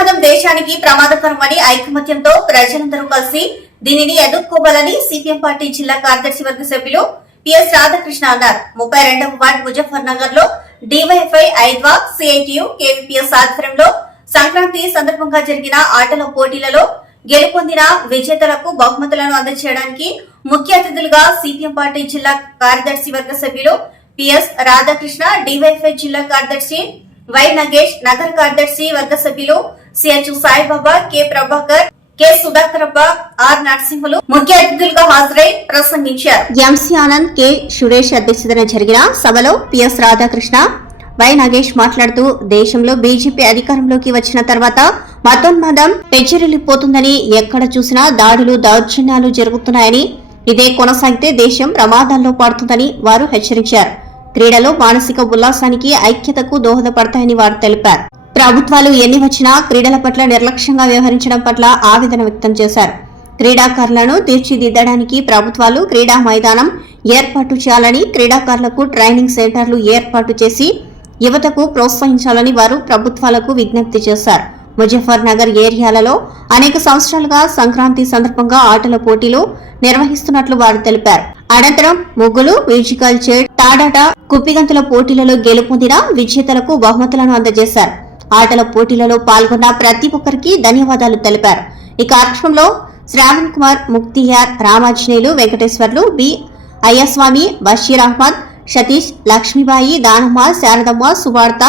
ఉగ్రవాదం దేశానికి ప్రమాదకరమని ఐకమత్యంతో ప్రజలందరూ కలిసి దీనిని ఎదుర్కోవాలని సిపిఎం పార్టీ జిల్లా కార్యదర్శి వర్గ సభ్యులు పిఎస్ రాధాకృష్ణ అన్నారు. ముప్పై రెండవ వార్డు ముజఫర్ నగర్లో డివైఎఫ్ఐ ఐద్వా సిఐటియు కేవీపీఎస్ ఆధ్వర్యంలో సంక్రాంతి సందర్భంగా జరిగిన ఆటల పోటీలలో గెలుపొందిన విజేతలకు బహుమతులను అందజేయడానికి ముఖ్య అతిథులుగా సిపిఎం పార్టీ జిల్లా కార్యదర్శి వర్గ సభ్యులు పిఎస్ రాధాకృష్ణ డివైఎఫ్ఐ జిల్లా కార్యదర్శి వై నగేష్ నగర కార్యదర్శి వర్గ సభ్యులు CH Saibaba K Prabhakar K Sudhakarappa R Narasimhulu ముఖ్య అతిథులుగా హాజరై ప్రసంగించారు. ఎంసీ ఆనంద్ కె సురేష్ అధ్యక్షతన జరిగిన సభలో పిఎస్ రాధాకృష్ణ వై నాగేష్ మాట్లాడుతూ దేశంలో బీజేపీ అధికారంలోకి వచ్చిన తర్వాత మతోన్మాదం పెచ్చరిల్లిపోతుందని ఎక్కడ చూసినా దాడులు దౌర్జన్యాలు జరుగుతున్నాయని ఇదే కొనసాగితే దేశం ప్రమాదాల్లో పడుతుందని వారు హెచ్చరించారు. క్రీడలు మానసిక ఉల్లాసానికి ఐక్యతకు దోహదపడతాయని వారు తెలిపారు. ప్రభుత్వాలు ఎన్ని వచ్చినా క్రీడల పట్ల నిర్లక్ష్యంగా వ్యవహరించడం పట్ల ఆవేదన వ్యక్తం చేశారు. క్రీడాకారులను తీర్చిదిద్దడానికి ప్రభుత్వాలు క్రీడా మైదానం ఏర్పాటు చేయాలని క్రీడాకారులకు ట్రైనింగ్ సెంటర్లు ఏర్పాటు చేసి యువతకు ప్రోత్సహించాలని వారు ప్రభుత్వాలకు విజ్ఞప్తి చేశారు. ముజఫర్ నగర్ ఏరియాలలో అనేక సంవత్సరాలుగా సంక్రాంతి సందర్భంగా ఆటల పోటీలు నిర్వహిస్తున్నట్లు వారు తెలిపారు. అనంతరం ముగ్గులు మ్యూజికల్ చైర్ తాడాట కుప్పిగంతుల పోటీలలో గెలుపొందిన విజేతలకు బహుమతులను అందజేశారు. ఆటల పోటీలలో పాల్గొన్న ప్రతి ఒక్కరికి ధన్యవాదాలు తెలిపారు. ఈ కార్యక్రమంలో శ్రావణ్ కుమార్ ముక్తియార్ రామాంజనేయులు వెంకటేశ్వర్లు బి. అయ్యస్వామి బషీర్ అహ్మద్ సతీష్ లక్ష్మీబాయి దానమ్మ శారదమ్మ సువార్త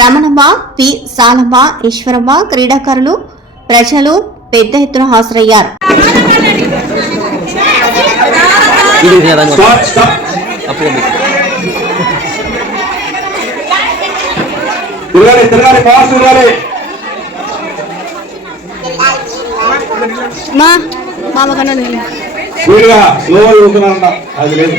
రమణమ్మ పి. సాలమ్మ ఈశ్వరమ్మ క్రీడాకారులు ప్రజలు పెద్ద ఎత్తున హాజరయ్యారు. అప్పుడు తిరగాలి తిరగాలి పాస్ తిరగాలి. స్పీడ్గా స్లో అది లేదు.